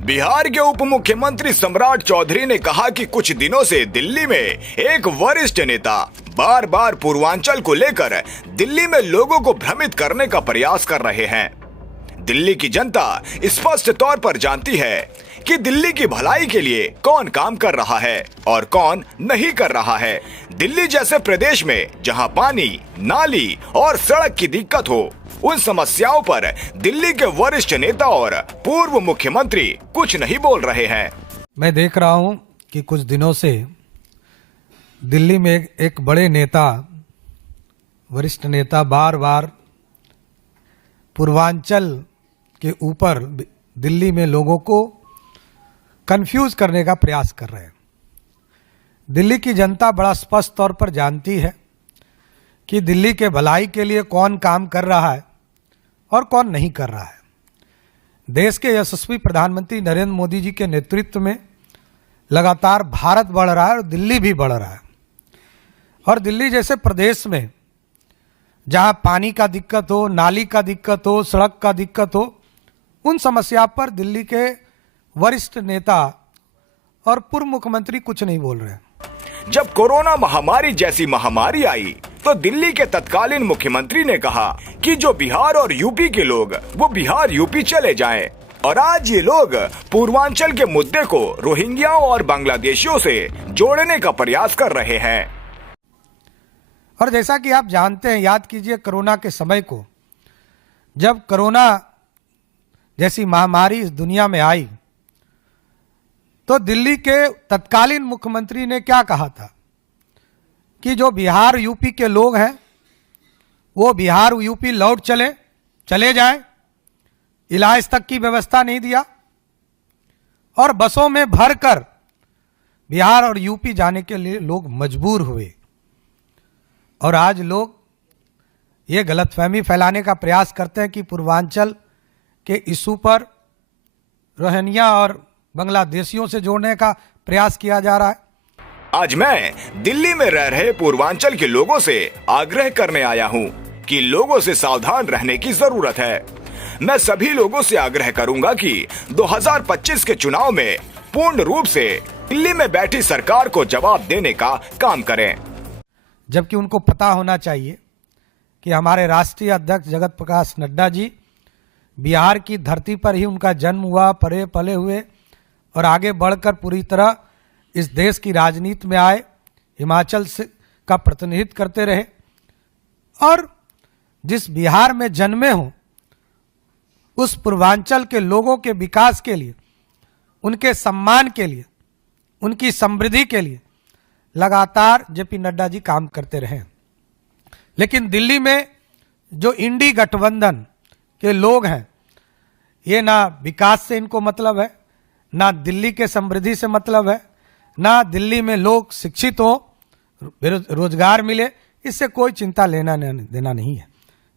बिहार के उप मुख्यमंत्री सम्राट चौधरी ने कहा कि कुछ दिनों से दिल्ली में एक वरिष्ठ नेता बार बार पूर्वांचल को लेकर दिल्ली में लोगों को भ्रमित करने का प्रयास कर रहे हैं। दिल्ली की जनता स्पष्ट तौर पर जानती है कि दिल्ली की भलाई के लिए कौन काम कर रहा है और कौन नहीं कर रहा है। दिल्ली जैसे प्रदेश में जहां पानी, नाली और सड़क की दिक्कत हो, उन समस्याओं पर दिल्ली के वरिष्ठ नेता और पूर्व मुख्यमंत्री कुछ नहीं बोल रहे हैं। मैं देख रहा हूं कि कुछ दिनों से दिल्ली में एक बड़े नेता, वरिष्ठ नेता बार बार पूर्वांचल के ऊपर दिल्ली में लोगों को कंफ्यूज करने का प्रयास कर रहे हैं। दिल्ली की जनता बड़ा स्पष्ट तौर पर जानती है कि दिल्ली के भलाई के लिए कौन काम कर रहा है और कौन नहीं कर रहा है। देश के यशस्वी प्रधानमंत्री नरेंद्र मोदी जी के नेतृत्व में लगातार भारत बढ़ रहा है और दिल्ली भी बढ़ रहा है। और दिल्ली जैसे प्रदेश में जहां पानी का दिक्कत हो, नाली का दिक्कत हो, सड़क का दिक्कत हो, उन समस्या पर दिल्ली के वरिष्ठ नेता और पूर्व मुख्यमंत्री कुछ नहीं बोल रहे हैं। जब कोरोना महामारी जैसी महामारी आई तो दिल्ली के तत्कालीन मुख्यमंत्री ने कहा कि जो बिहार और यूपी के लोग वो बिहार यूपी चले जाएं। और आज ये लोग पूर्वांचल के मुद्दे को रोहिंग्याओं और बांग्लादेशियों से जोड़ने का प्रयास कर रहे हैं। और जैसा कि आप जानते हैं, याद कीजिए कोरोना के समय को, जब कोरोना जैसी महामारी इस दुनिया में आई तो दिल्ली के तत्कालीन मुख्यमंत्री ने क्या कहा था कि जो बिहार यूपी के लोग हैं वो बिहार यूपी लौट चले जाएं। इलाज तक की व्यवस्था नहीं दिया और बसों में भरकर बिहार और यूपी जाने के लिए लोग मजबूर हुए। और आज लोग ये गलतफहमी फैलाने का प्रयास करते हैं कि पूर्वांचल के इशू पर रोहिंग्या और बांग्लादेशियों से जोड़ने का प्रयास किया जा रहा है। आज मैं दिल्ली में रह रहे पूर्वांचल के लोगों से आग्रह करने आया हूं कि लोगों से सावधान रहने की जरूरत है। मैं सभी लोगों से आग्रह करूंगा कि 2025 के चुनाव में पूर्ण रूप से दिल्ली में बैठी सरकार को जवाब देने का काम करें। जबकि उनको पता होना चाहिए कि हमारे राष्ट्रीय अध्यक्ष जगत प्रकाश नड्डा जी बिहार की धरती पर ही उनका जन्म हुआ, पले पले हुए और आगे बढ़कर पूरी तरह इस देश की राजनीति में आए, हिमाचल से का प्रतिनिधित्व करते रहे और जिस बिहार में जन्मे हों उस पूर्वांचल के लोगों के विकास के लिए, उनके सम्मान के लिए, उनकी समृद्धि के लिए लगातार जेपी नड्डा जी काम करते रहे। लेकिन दिल्ली में जो इंडी गठबंधन के लोग हैं, ये ना विकास से इनको मतलब है, ना दिल्ली के समृद्धि से मतलब है, ना दिल्ली में लोग शिक्षित हो, रोजगार मिले, इससे कोई चिंता लेना देना नहीं है।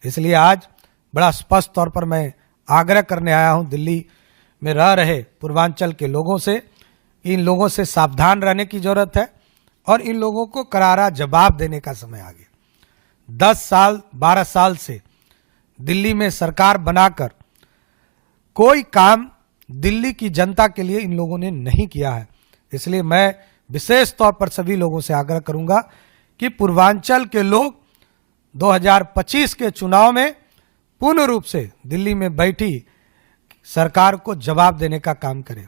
इसलिए आज बड़ा स्पष्ट तौर पर मैं आग्रह करने आया हूं दिल्ली में रह रहे पूर्वांचल के लोगों से, इन लोगों से सावधान रहने की जरूरत है और इन लोगों को करारा जवाब देने का समय आ गया। 10 साल 12 साल से दिल्ली में सरकार बनाकर कोई काम दिल्ली की जनता के लिए इन लोगों ने नहीं किया है। इसलिए मैं विशेष तौर पर सभी लोगों से आग्रह करूंगा कि पूर्वांचल के लोग 2025 के चुनाव में पूर्ण रूप से दिल्ली में बैठी सरकार को जवाब देने का काम करें।